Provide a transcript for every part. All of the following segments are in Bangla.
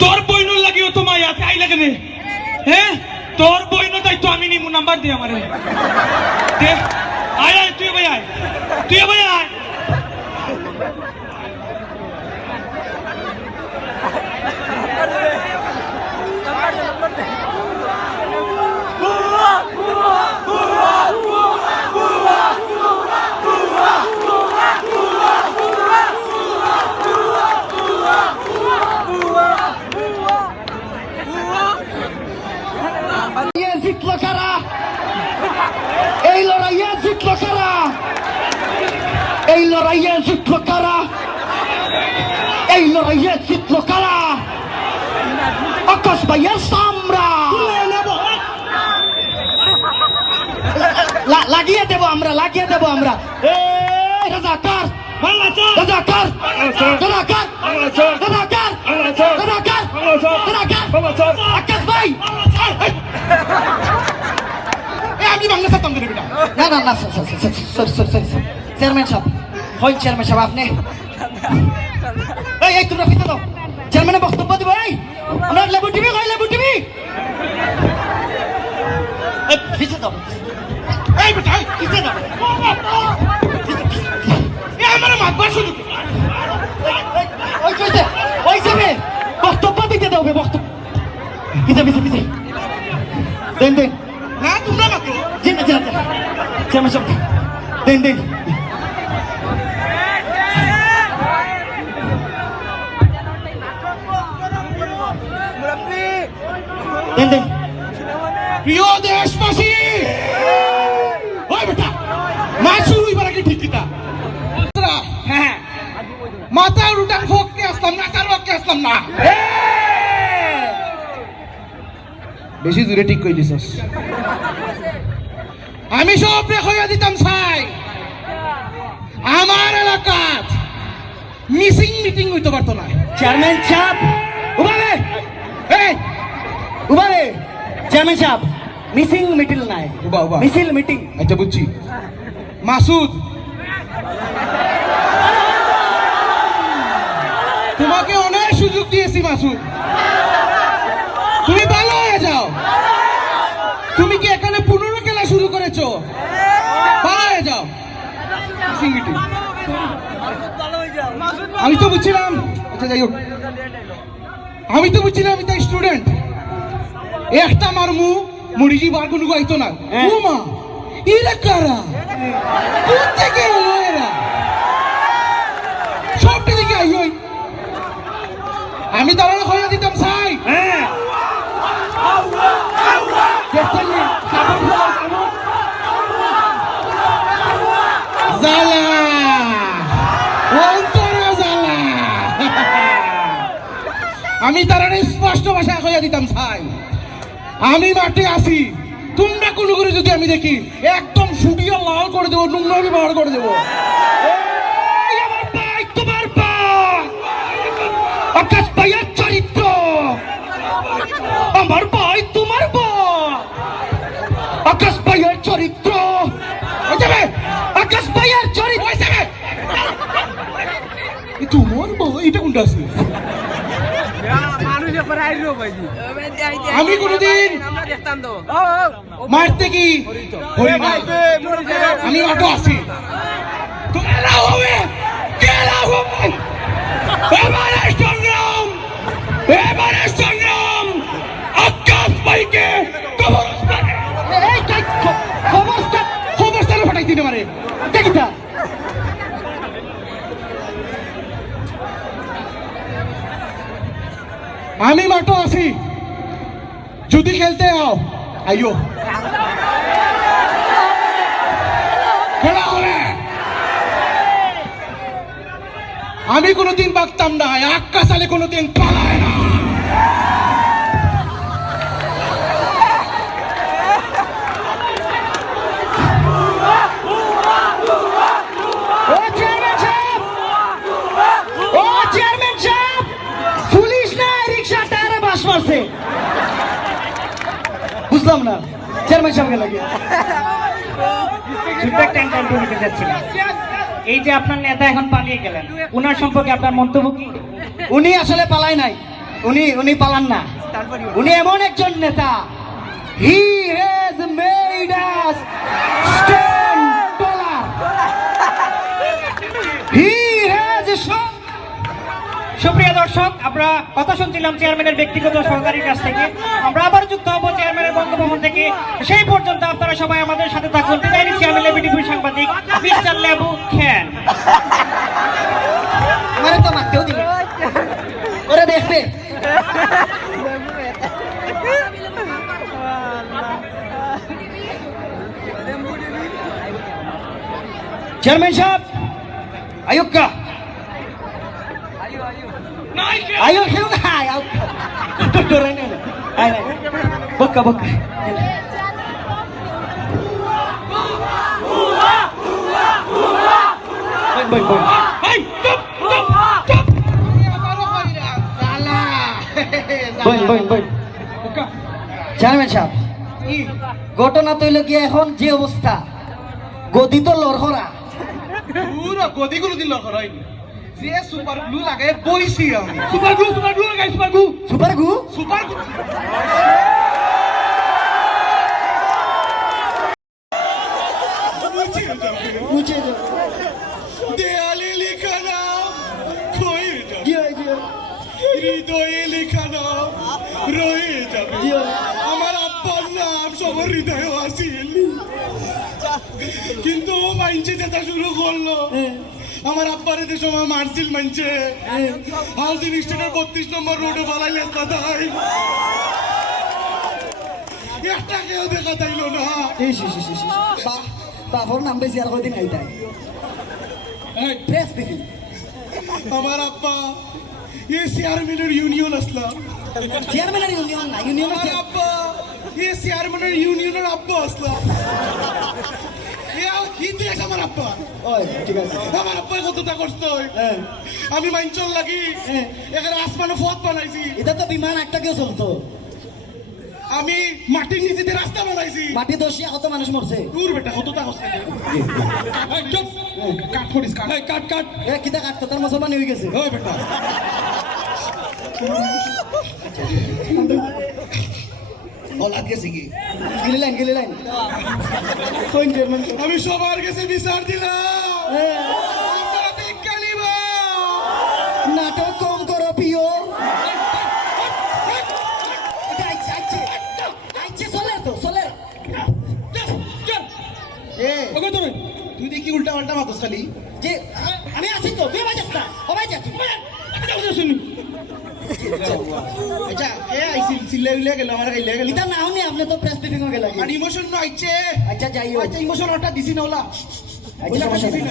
তোর বইনুর লাগিও তো মাই আছে আই লাগে হ্যাঁ তোর বইনু তাই তো আমি নিমু নাম্বার দে আমারে দে আয় আয় তুই ভাই আয় এই লড়াইয়ে জিতলো কারা? এই লড়াইয়ে জিতলো কারা? এই লড়াইয়ে জিতলো কারা? আকাশ ভাইয়ের সামরা লাগিয়ে দেব আমরা রাজাকার রাজাকার রাজাকার রাজাকার রাজাকার রাজাকার আকাশ ভাই আমি বাংলা সাথে তোমাদের বেটা না সরি চেয়ারম্যান সাহেব হয় চেয়ারম্যান সাহেব আপনি এই তোমরা ফিতে দাও চেয়ারম্যানের বক্তব্য দিব এই আমরা লেবু টিভি ফিতে দাও এই বেটা ফিতে দাও এই আমার মাতবার শুরু ওই যাবে বক্তব্য দিতে দাও বক্তব্য ফিতে দেন না তোমরা মাত্র চেয়ারম্যান সাহেব দেন দেন প্রিয় দেশবাসী ওই বেটা মাসুর এবার আগে ঠিক কিতা হ্যাঁ মাথা উঠান ফোককে আসলাম না কারোকে আসলাম না বেশি দূরে ঠিক কই দিছস আমি সব হইয়া দিতাম চাই আমার এলাকাত মিসিং মিটিং হইতে পারতো না চেয়ারম্যান সাহেব উবারে চেয়ারম্যান সাহেব মিসিং মিটিং নাই মিছিল মিটিং আচ্ছা বুঝছি মাসুদ তোমাকে অনেক সুযোগ দিয়েছি মাসুদ তুমি ভালো হয়ে যাও তুমি কি এখানে 15 খেলা শুরু করেছো ভালো হয়ে যাও আমি তো বুঝছিলাম আচ্ছা যাই হোক আমি তো বুঝছিলাম আমি তাই স্টুডেন্ট একটা মারমু মরিজি বার কোনো গাইতো না মা এরা কারা কোন থেকে এলো এরা সবটা দিকে আইই আমি দাঁড়ানো হয়ে দিতাম চাই জালা অন্তরে জালা আমি তারা স্পষ্ট ভাষায় হইয়া দিতাম চাই আমি মাঠে আসি তোমরা কোনো করে যদি আমি দেখি একদম সুটিয়া লাল করে দেবো নোংরা ব্যবহার করে দেবো তোমার আকাশ ভাইয়ের চরিত্র আমার ভাই তোমার আকাশ ভাইয়ের চরিত্র আকাশ ভাইয়ের চরিত্র তোমার বউ এটা কোনটা আছে আমি কোনদিন মারতে কি আমি অটো আছি সংগ্রাম আকাশ ভাইকে খবরস্থানে ফাটাই দিতে পারে দেখিটা আমি মাঠে আছি যদি খেলতে আও আইও খেলা হবে আমি কোনোদিন বাগতাম না, আক্কা সালে কোনোদিন পালায় না। ও চেয়ারম্যান সাহেব, ও চেয়ারম্যান সাহেব, পুলিশ না রিক্সা টায়ারে বাস মারছে। বুঝলাম না চেয়ারম্যান সাহেবকে লাগে। ফিডব্যাক টাইম কন্ট্রোল নিতে যাচ্ছিলাম। এই যে আপনার নেতা এখন পালিয়ে গেলেন, ওনার সম্পর্কে আপনার মন্তব্য কি? উনি আসলে পালায় নাই, উনি পালান না। উনি এমন একজন নেতা, he has made us stand taller, he has সুপ্রিয় দর্শক, আমরা কথা শুনছিলাম চেয়ারম্যানের ব্যক্তিগত সহকারীর কাছ থেকে। আমরা আবার যুক্ত হবো চেয়ারম্যানের বঙ্গভবন থেকে। সেই পর্যন্ত আপনারা সবাই আমাদের সাথে থাকুন। বিদায় নিচ্ছি আমি লেবিটিপুর সাংবাদিক মিস্টার লেবু খেন। আমারে তো মারতেও দিবে, ওরা দেখবে। চেয়ারম্যান সাহেব, আয়ুক্কা নাই কে ayo hiu hai au tur ini ai này buka boy এই চুপ চুপ চুপ boy চেয়ারম্যান সাহেব, ঘটনা তৈল গিয়ে এখন যে অবস্থা, গদি তো লড়হরা। পুরো গদি কোনোদিন লড় হয়নি, যে সুপার গ্লু লাগাই বইছি আমি। সুপার গ্লু লাগাই সুপার গ্লু সুপার গু সুপার মুছে দেয়ালে লেখা নাম ক্ষয়ে যাবে, হৃদয়ে লেখা নাম রয়ে যাবে। আমার আব্বার নাম সবার হৃদয়ে আসিল, কিন্তু ও মাইনছে যেটা শুরু করলো। আমার আব্বার এতে সময় মারছিল মানছে, হাউজিং স্টেটের 32 নম্বর রোডে বালাইলে তাই একটা কেউ দেখা তাইলো না। বাবর নাম বেশি আর কদিন আইতাই প্রেস দেখি। আমার আব্বা এ চেয়ারম্যানের ইউনিয়ন আসলাম, চেয়ারম্যানের ইউনিয়ন না, ইউনিয়ন আমার আব্বা এ চেয়ারম্যানের ইউনিয়নের আব্বা আসলাম। আমার আব্বা, ঠিক আছে। আমার আব্বা কতটা কষ্ট হয়, আমি মাইনচল লাগি এখানে আসমানে ফত বানাইছি, এটা তো বিমান একটা কেউ চলতো, আমি মাটির নিচে দিয়ে রাস্তা বানাইছি। মাটি দোষিয়া কত মানুষ মরছে। দূর বেটা কতটা কষ্ট, কাট করিস কাট কাট কাট এ কিতা কাটতো, তার মুসলমান হয়ে গেছে। ও বেটা ওলাদ গেছে কি গিলি লাইন কোন চেয়ারম্যান? আমি সবার কাছে বিচার দিলাম, আপনারা বিজ্ঞানী বা নাটক কম করো পিও। চলে তো চলে। এ তুই দেখি উল্টা পাল্টা মাতস খালি। যে আমি আছি তো, তুই বাজাস না, সবাই যা তুই। আচ্ছা এ আইছিল চিল্লাই উল্লে গেল আমার গাইলে গেল, এটা না হনি আপনি তো প্রেস ব্রিফিং হয়ে লাগে। আর ইমোশন না আইছে। আচ্ছা যাইও। আচ্ছা ইমোশন ওটা দিছি না ওলা। আচ্ছা সমস্যা নাই।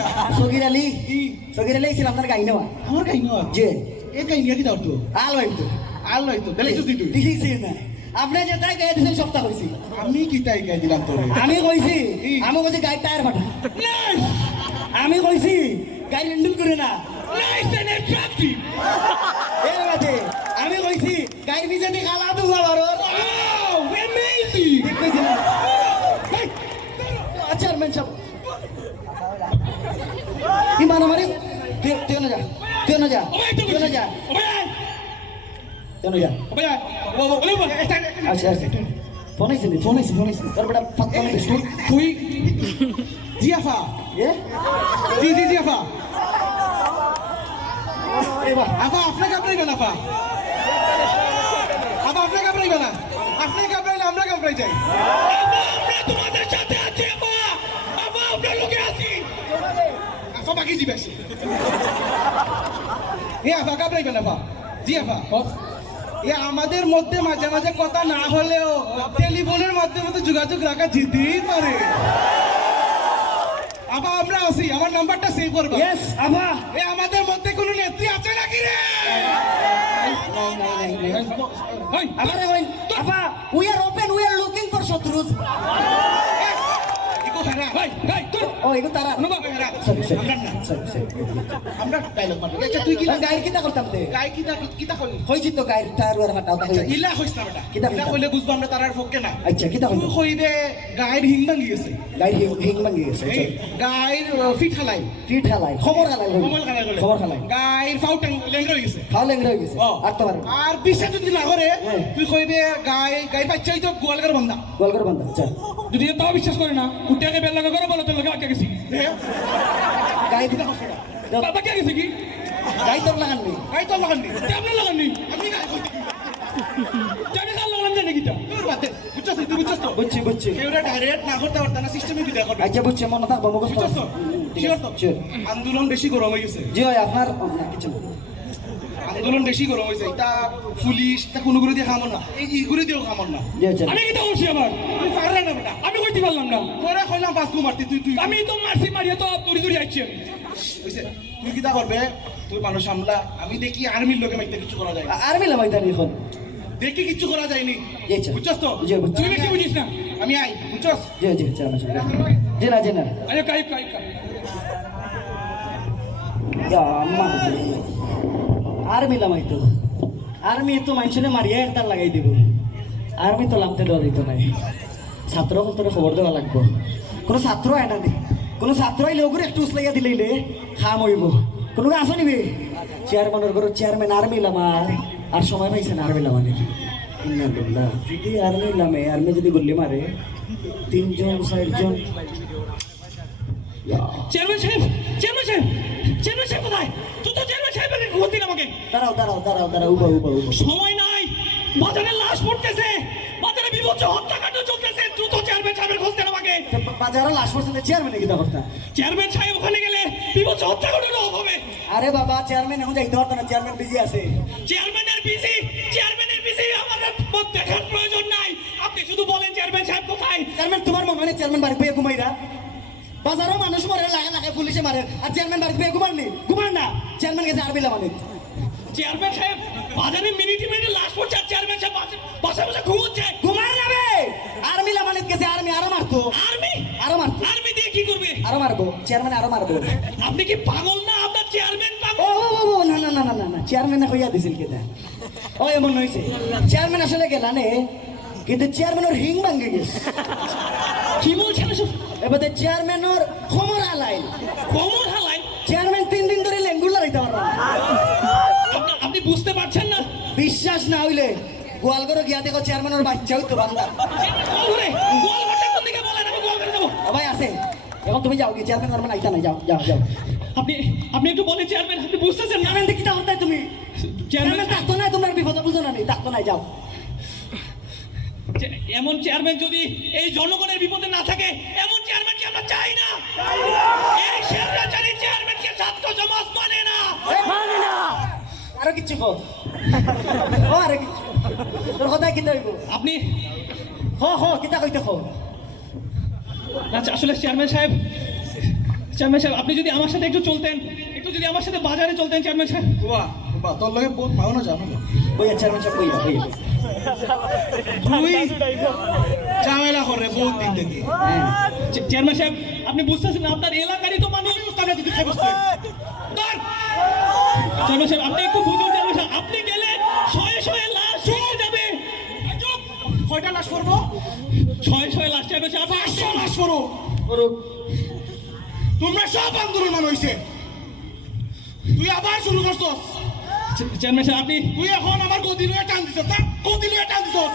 সগির আলী ছিল আপনার গাই নেওয়া। আমার গাই না যে এ গাই নিয়া কি দাও তো আল হইতো আল হইতো দেলাইছিস তুই? দিছি না, আপনি যে তাই গাই দিছেন সপ্তাহ হইছি। আমি কি তাই গাই দিলাম তোরে? আমি কইছি, আমি কইছি গাই টায়ার ফাটা। আমি কইছি গাই হ্যান্ডেল করে না। এ বাদে আমি কইছি গাই বিজেতে খালা দুয়া বারর। ঠিক কইছি না? চেয়ারম্যান সাহেব ইমান আমারে তুই না যা, তুই না যা, তুই না যা, তুই না যা। আচ্ছা আচ্ছা ফোন আইছে তোর বেটা ফাত ফোন আইছে। তুই জিয়াফা এ জি জিয়াফা এবা আফা আপনি কাপড়াইবেন আফা, আফা আপনি কাপড়াইবেন না, আপনি কাপড়াইলে আমরা কাপড়াই যাই। আমরা তোমাদের সাথে আছি আফা, আফা আমরা লোকে আছি, আফা বাকি জিবে এ আফা কাপড়াইবেন আফা জি আফা। এ আমাদের মধ্যে মাঝে মাঝে কথা না হলেও টেলিফোনের মাধ্যমে তো যোগাযোগ রাখা যেতেই পারে। আবা আমরা আছি, আমার নাম্বারটা সেভ করবা। ইয়েস আভা। এ আমাদের মধ্যে কোনো নেত্রী আছে নাকি রে? ওই, আবার আভা, we are open, we are looking for শত্রুজ। ইকো হারা ওই, ওই, তুই ও এগো তারা হারা সরি সরি আমরা না সরি আমরা ডায়লগ মারবো। আচ্ছা তুই কি গায়ের কিতা করতাম তে গায় কিতা কইলি? হইছি তো গায়ের টায়ার ওর হাঁটাও আচ্ছা ইলা হইছ না বেটা, কিতা ইলা কইলে বুঝবো আমরা তারার পক্ষে না। আচ্ছা কিতা তুই হইল কইবে গায়ের হিং ভাঙি গেছে, গায়ের হিং ভাঙি গেছে এই গায়ের ফিট হালাই, ফিট হালাই খবর হালাই কমল হালাই বলে, খবর হালাই গায়ের ফাউটাং লেঙ্গর হয়ে গেছে। খাও লেঙ্গরা হয়ে গেছে ও। আর তো পারো আর বিশ্বাস যদি না করে হ্যাঁ। তুই কইবে গায়ে বাচ্চাই তো গোয়ালঘর বন্ধা। গোল করে বান্ধা আচ্ছা যদি তাও বিশ্বাস করে না উঠে আগে বেল লাগা করো বলো তোর লোকে আটকে গেছি গায়ে বাবা কে গেছে কি গায়ে তোর লাগান নেই গায়ে তো লাগাননি, কেমন লাগাননি আমি গায়ে কইতে আমি কাল লাগালাম জানি কিটা তোর বাদে বুঝছস তুই বুঝছস তো? বুঝছি বুঝছি কেউরা ডাইরেক্ট না করতে পারতা না, সিস্টেমে বিদা করবে। আচ্ছা বুঝছি মনে থাকবো মুখস্থ বুঝছস তো? শিওর তো? Sure. আন্দোলন বেশি গরম হয়ে গেছে, জি ভাই আপনার না কিছু না। আন্দোলন বেশি গরম হয়েছে। এটা পুলিশ তা কোনো করে দিয়ে খামন না, এই ইগুরে দিয়েও খামন না। জি আচ্ছা আমি কিটা বলছি আবার তুই পারলে না বেটা, আমি কইতে পারলাম না তোরা কইলাম পাঁচ গু মারতি, তুই তুই আমি তো মারছি মারিয়া তো দৌড়ি দৌড়ি আইছি আমি হইছে তুই কিটা করবে? তুই মানুষ আমলা, আমি দেখি আর্মির লোকে মাইতে কিছু করা যায় না, আর মিলা ভাই তারি এখন দেখি কিছু করা যায়নি। জি আচ্ছা বুঝছস তো? জি বুঝছি তুই বেশি বুঝিস না আমি আই, বুঝছস? জি জি আচ্ছা আচ্ছা জি না জি না আরে কাই কাই ইয়া আম্মা আর মিলা ভাই তো আর্মি তো মানুষনে মারিয়া একটা লাগাই দিব, আর্মি তো লামতে দেওয়া দিত নাই, ছাত্র তোরে খবর দেওয়া লাগবো। কোনো ছাত্র আয় না কোনো ছাত্র আইলে ওগুলো একটু উসলাইয়া দিলে খাম হইব, কোনো আসো নিবে চেয়ারম্যানের ঘর চেয়ারম্যান আর্মি লামার আর সময় পাইছে না আর্মি লামানের ইন্নালিল্লাহ। যদি আর্মি লামে আর্মি যদি গুল্লি মারে 3 জন 4 জন চেয়ারম্যান সাহেব চেয়ারম্যান সাহেব চেয়ারম্যান সাহেব কোথায় তুই তো চেয়ারম্যান সাহেবকে খবর দিন আমাকে দাঁড়াও দাঁড়াও দাঁড়াও দাঁড়াও উবা উবা উবা সময় নাই বাজারে লাশ পড়তেছে বাজারে বিভৎস হত্যাকাণ্ড চলতেছে দ্রুত চেয়ারম্যান সাহেবের খোঁজ দেন আমাকে বাজারে লাশ পড়ছে চেয়ারম্যানে কি করতা? চেয়ারম্যান সাহেব ওখানে গেলে বিভৎস হত্যাকাণ্ড হবে আরে বাবা চেয়ারম্যান এখন যাইতে পারতো না, চেয়ারম্যান বিজি আছে। চেয়ারম্যানের বিজি আমাদের দেখার প্রয়োজন নাই আপনি শুধু বলেন চেয়ারম্যান সাহেব কোথায় চেয়ারম্যান তোমার মনে চেয়ারম্যান বাড়ি পেয়ে ঘুমাইরা বাজারও মানুষ মারে লাগা লাগা পুলিশে মারে আর চেয়ারম্যান বাড়ি পেয়ে ঘুমান না চেয়ারম্যান গেছে আরবি লামানে চেয়ারম্যান সাহেব বাজারে মিনিটে লাশ পড়ছে আর চেয়ারম্যান সাহেব বসে বসে ঘুমোচ্ছে ঘুমায় যাবে আর্মি লামানে গেছে আর্মি আরো মারতো আর্মি আরো দিয়ে কি করবে আরো মারবো চেয়ারম্যান আরো মারবো। আপনি কি পাগল না আপনার চেয়ারম্যান ও পাগল ও, ও, ও, না না না না না না চেয়ারম্যান হইয়া দিছিল কেটা ও এমন হয়েছে চেয়ারম্যান আসলে গেলা নে কিন্তু চেয়ারম্যানের হিং ভাঙ্গে গেছে কি বলছেন এসব এবারে চেয়ারম্যানের খমর আলাই কোমর হালাই চেয়ারম্যান 3 দিন ধরে লেঙ্গুর লাগাইতে পারবা না। আপনি বুঝতে পারছেন না বিশ্বাস না হইলে গোয়ালগড় গিয়া দেখো চেয়ারম্যানের বাচ্চা হইতো বাংলা গোয়ালঘরটা কোন দিকে বলেন আমি গোয়ালঘরে যাবো ভাই আছে এখন তুমি যাও কি চেয়ারম্যান নরমান আইতা না যাও যাও যাও আপনি একটু বলেন চেয়ারম্যান আপনি বুঝতেছেন না চেয়ারম্যান দেখি তাহলে তুমি চেয়ারম্যান থাকতো না তোমার বিপদ বুঝো না নেই থাকতো না যাও এমন চেয়ারম্যান যদি এই জনগণের বিপদে না থাকে এমন চেয়ারম্যান কি আমরা চাই না এই স্বৈরাচারী চেয়ারম্যানকে ছাত্র সমাজ মানে না মানে না আরো কিছু কো ও আরে কিছু তোর কথা কি হইব আপনি হ হ কিতা কইতে কো আচ্ছা আসলে চেয়ারম্যান সাহেব আপনি যদি আমার সাথে একটু চলতেন একটু যদি আমার সাথে বাজারে চলতেন চেয়ারম্যান সাহেব বাবা তোর লগে বহুত পাও না যাও না, ওই চেয়ারম্যান সাহেব কইয়া কইয়া তুই ঝামেলা করে বহুত দিন থেকে। চেয়ারম্যান সাহেব আপনি বুঝতেছেন না আপনার এলাকারই তো মানুষ আমরা যদি খাই বসতে ধর! চেয়ারম্যান সাহেব আপনি একটু বুঝুন চেয়ারম্যান সাহেব আপনি গেলে শয়ে লাশ হয়ে যাবে চুপ! কয়টা লাশ করবো? শয়ে লাশ চেয়ারম্যান সাহেব আপনি 500 লাশ করো। তোমরা সব আন্দোলন মান হইছে, তুই আবার শুরু করছস। চেয়ারম্যান সাহেব আপনি তুই এখন আমার গদি লয়ে টান দিছস না, গদি লয়ে টান দিছস।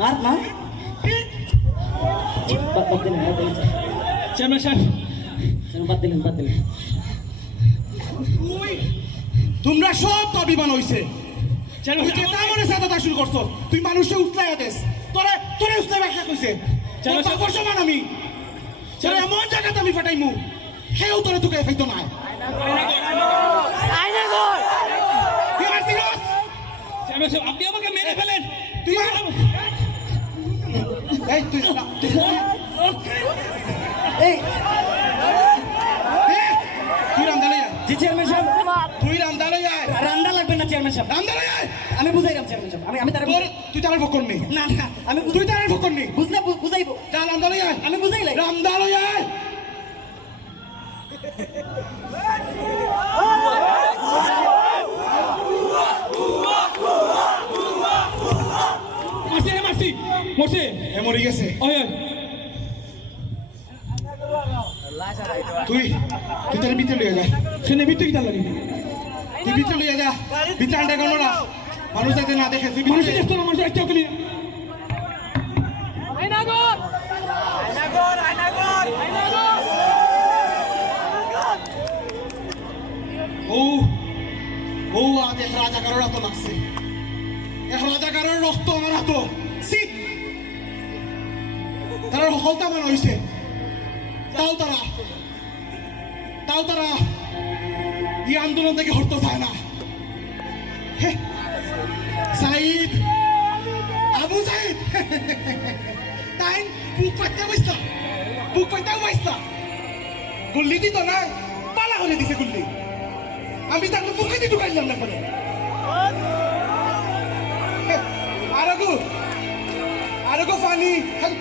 মার মার বাদ দিলেন চেয়ারম্যান সাহেব বাদ দিলেন তোমরা সব দাবিমান হইছে, চেয়ারম্যান তুই যেটা মনে সাদা শুরু করছস, তুই মানুষকে উঠলাইয়া দেস, তোরে উঠলাই ব্যাখ্যা কইছে। তোর বাপর সমান আমি, তোরে এমন জায়গাতে আমি ফাটাইমু, হেও তোরে তোকে ফাইতো না। কি মারছিস? চেয়ারম্যান সাহেব আপনি আমাকে মেরে ফেলেন তুই এই তুই এই তুই রান্দালে আয় জি চেয়ারম্যান সাহেব তুই রান্দালে আয় রান্না লাগবে না চেয়ারম্যান সাহেব রান্দালে আয় আমি বুঝাইলাম চেয়ারম্যান সাহেব আমি তারা তুই তার ফকর নি না না আমি তুই তার ফকর নি বুঝলে বুঝাইবো যা রান্দালে আয় আমি বুঝাইলাই রান্দালে আয় মারছি মরছে এ মরে গেছে ওই তুই তুই তার ভিতরে লিয়ে যা সে নেবি তুই কিটা লাগে তুই ভিতরে লিয়ে যা ভিতরে আন্ডা কেন না মানুষ যাতে না দেখে তুই মানুষ ভিতরে দেখতো না মানুষ একটা গলি ও ও আজ এক রাজাকারের হাত লাগছে এক রাজাকারের রক্ত আমার হাত সি তারা সফলতা মান হয়েছে তাও তারা এই আন্দোলন থেকে হরতে চায় না হে, সাইদ আবু সাইদ তাই বুক পাইতে বসতা গুল্লি দিত না পালা হলে দিছে গুল্লি আমি তাকে মুখে দিয়ে ঢুকাইলাম না করে আরগো পানি খালি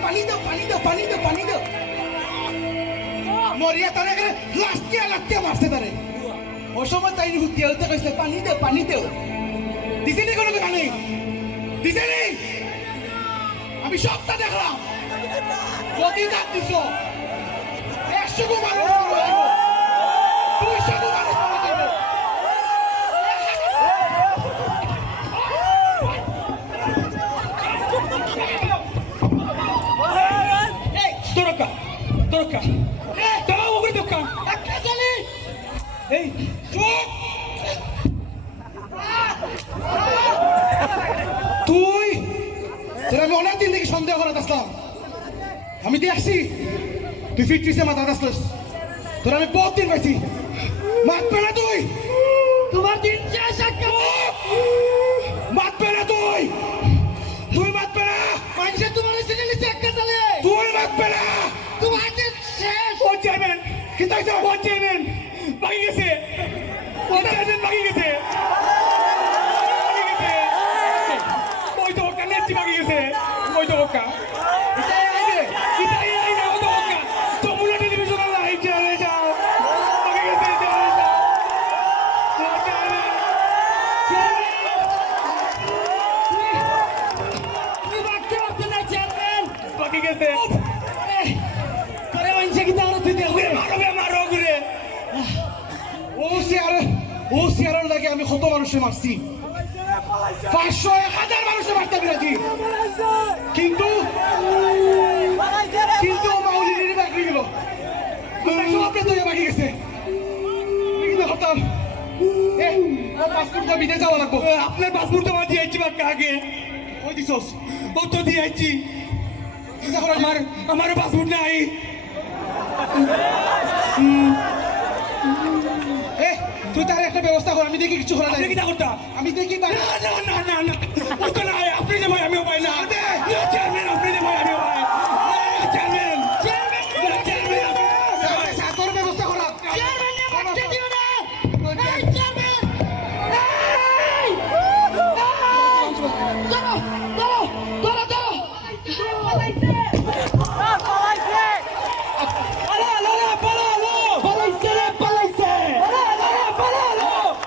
পানি দাও মরিয়া তারে লাস্টিয়া মারছে তারে ওই সময় তাই হুতিয়া হতে কইছে পানি দেও দিছে নি কোনো গানে দিছে নি আমি সবটা দেখলাম প্রতিদান দিছ 100 গো মানুষ মারা যাইব 200 গো মানুষ মারা যাইব তোরকা তাও ওকে দোকা একটা চলে এই চুপ তুই তোর আমি অনেক দিন থেকে সন্দেহ করা আসলাম আমি দেখছি তুই ফিরছিস মাথা আসলিস তোর আমি বহুত দিন পাইছি মাতবে না তুই তোমার দিন শেষ মাতবে না তুই মাতবে না মানুষের তোমার সিনেলিসে একটা চলে তুই মাতবে না তোমার দিন শেষ ও চেয়ারম্যান কিন্তু ও চেয়ারম্যান বাকি গেছে ও চেয়ারম্যান বাকি গেছে ওই তো ওকা নেচি বাকি গেছে ওই তো ওকা বাকি গেছে করে মানছে কি তাহলে তুই দেখবে মারো ঘুরে ও সিয়ারের লাগে আমি কত মানুষে মারছি 500-1000 মানুষে মারতে পেরেছি কিন্তু ও মাউলির বাকি গেল সবটা তো বাকি গেছে আমি কিন্তু হতাম পাসপোর্ট বিদেশ যাওয়া লাগবো আপনার পাসপোর্ট আমার দিয়েছি বাক্কা আগে ওই দিছস ও তো দিয়েছি আমার পাসপোর্ট নাই তুই তার একটা ব্যবস্থা কর আমি দেখি কিছু করা আপনি যায় কি করতা আমি দেখি না ও তো নাই আপনি যে ভাই আমিও পাই না চেয়ারম্যান আপনি যে ভাই আমিও পাই চেয়ারম্যান তোর ব্যবস্থা করা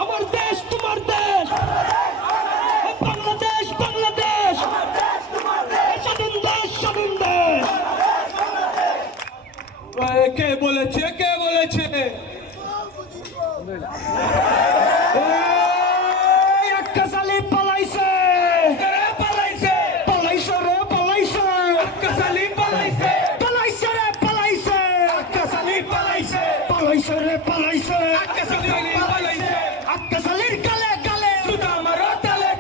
আমার দেশ তোমার দেশ বাংলাদেশ স্বাধীন দেশ কে বলেছে আক্কাসালি পালাইছে আক্কাসালি পালাইছে আক্কাসালির গালে সুতা আমারও তালে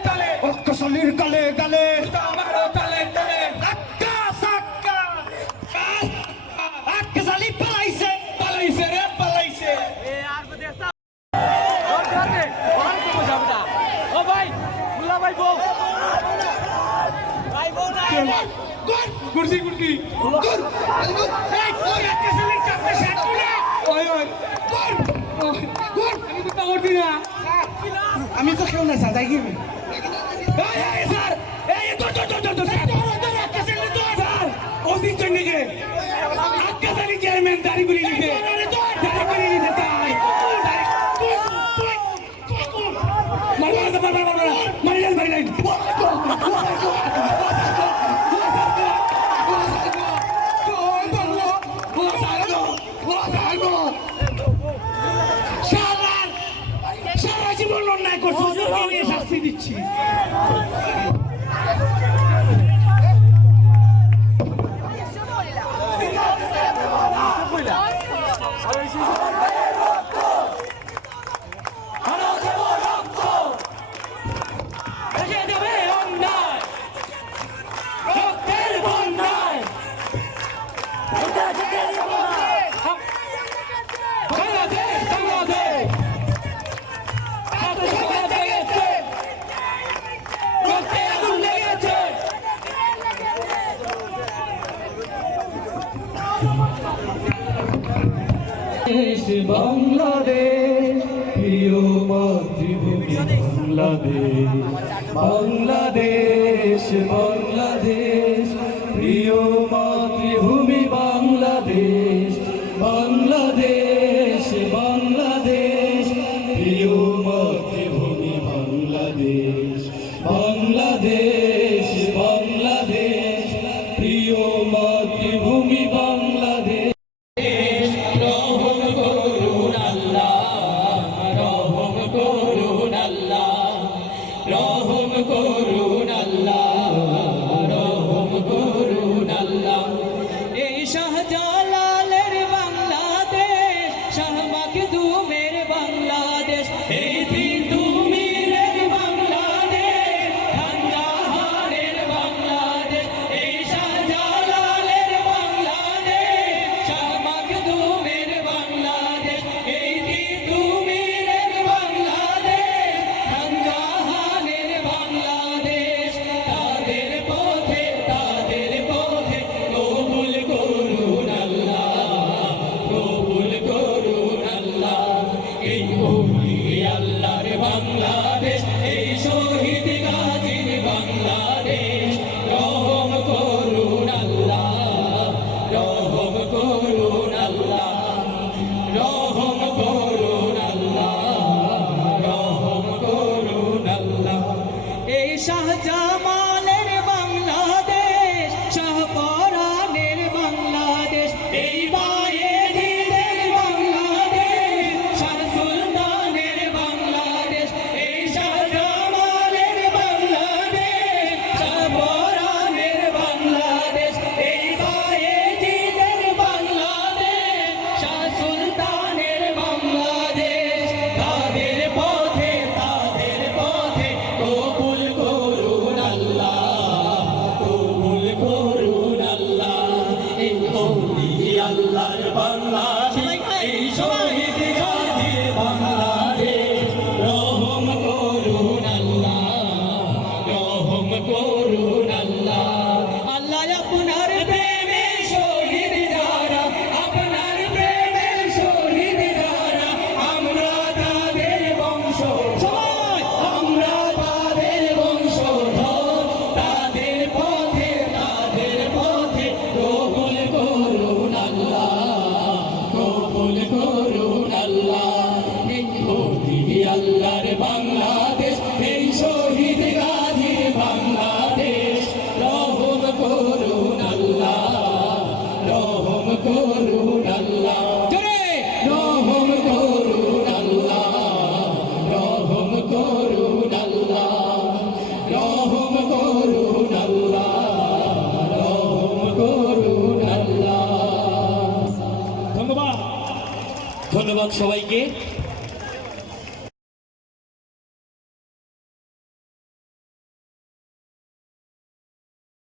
আক্কাসালির গালে সুতা আমারও তালে আক্কাসালি পালাইছে কুর্সি গুড আমি তো কেউ না স্যার যাই গিয়ে স্যার এই তো স্যার ওসি চন্ডিকে আজকে জানি চেয়ারম্যান দাড়ি করে নিতে দাড়ি করে নিতে স্যার মারিলেন সারা জীবন অন্যায় করছো শাস্তি দিচ্ছি বাংলাদেশ প্রিয় মাতৃভূমি বাংলাদেশ বাংলাদেশ বাংলাদেশ প্রিয় মাতৃভূমি বাংলাদেশ বাংলাদেশ বাংলাদেশ প্রিয় মাতৃভূমি বাংলাদেশ বাংলাদেশ বাংলাদেশ প্রিয় মাতৃভূমি বাংলাদেশ রহম করুন আল্লাহ রহম করুন আল্লাহ রহম করুন আল্লাহ রহম করুন আল্লাহ এই শাহজালালের বাংলাদেশ শাহ মাখদুমের বাংলাদেশ এই তিতুমিরের বাংলাদেশ খানজাহানের বাংলাদেশ এই শাহজালালের বাংলাদেশ শাহ মাখদুমের বাংলাদেশ এই তিতুমিরের বাংলাদেশ খানজাহানের বাংলাদেশ তাদের পথে কবুল করুন আল্লাহ কবুল করুন আল্লাহ এই ওলি আল্লাহর বাংলাদেশ এই শহীদ গাজীর বাংলাদেশ রহম করুন আল্লাহ রহম করুন আল্লাহ রহম করুন আল্লাহ রহম করুন আল্লাহ এই শাহজামালের বাংলাদেশ শাহপরানের বাংলাদেশ এই বায়েজিদের বাংলাদেশ শাহ সুলতানের বাংলাদেশ এই শাহজামালের বাংলাদেশ শাহপরানের বাংলাদেশ এই বায়েজিদের বাংলাদেশ শাহ সুলতানের বাংলাদেশ তাদের পথে কবুল করুন আল্লাহ কবুল করুন আল্লাহ এই ওলি আল্লাহর বাংলাদেশ এই শহীদ গাজীর বাংলাদেশ রহম করুন আল্লাহ রহম করুন আল্লাহ আল্লাহ আপনার প্রেমে শহীদ যারা আপনার প্রেমে শহীদ যারা আমরা তাদের বংশ আমরা তাদের বংশধর তাদের পথে কবুল করুন আল্লাহ কবুল করুন আল্লাহ এই ওলি আল্লাহর বাংলাদেশ এই শহীদ গাজীর বাংলাদেশ রহম করুন আল্লাহ রহম করুন আল্লাহ রহম করুন আল্লাহ রহম করুন আল্লাহ রহম করুন আল্লাহ রহম করুন আল্লাহ ধন্যবাদ সবাইকে।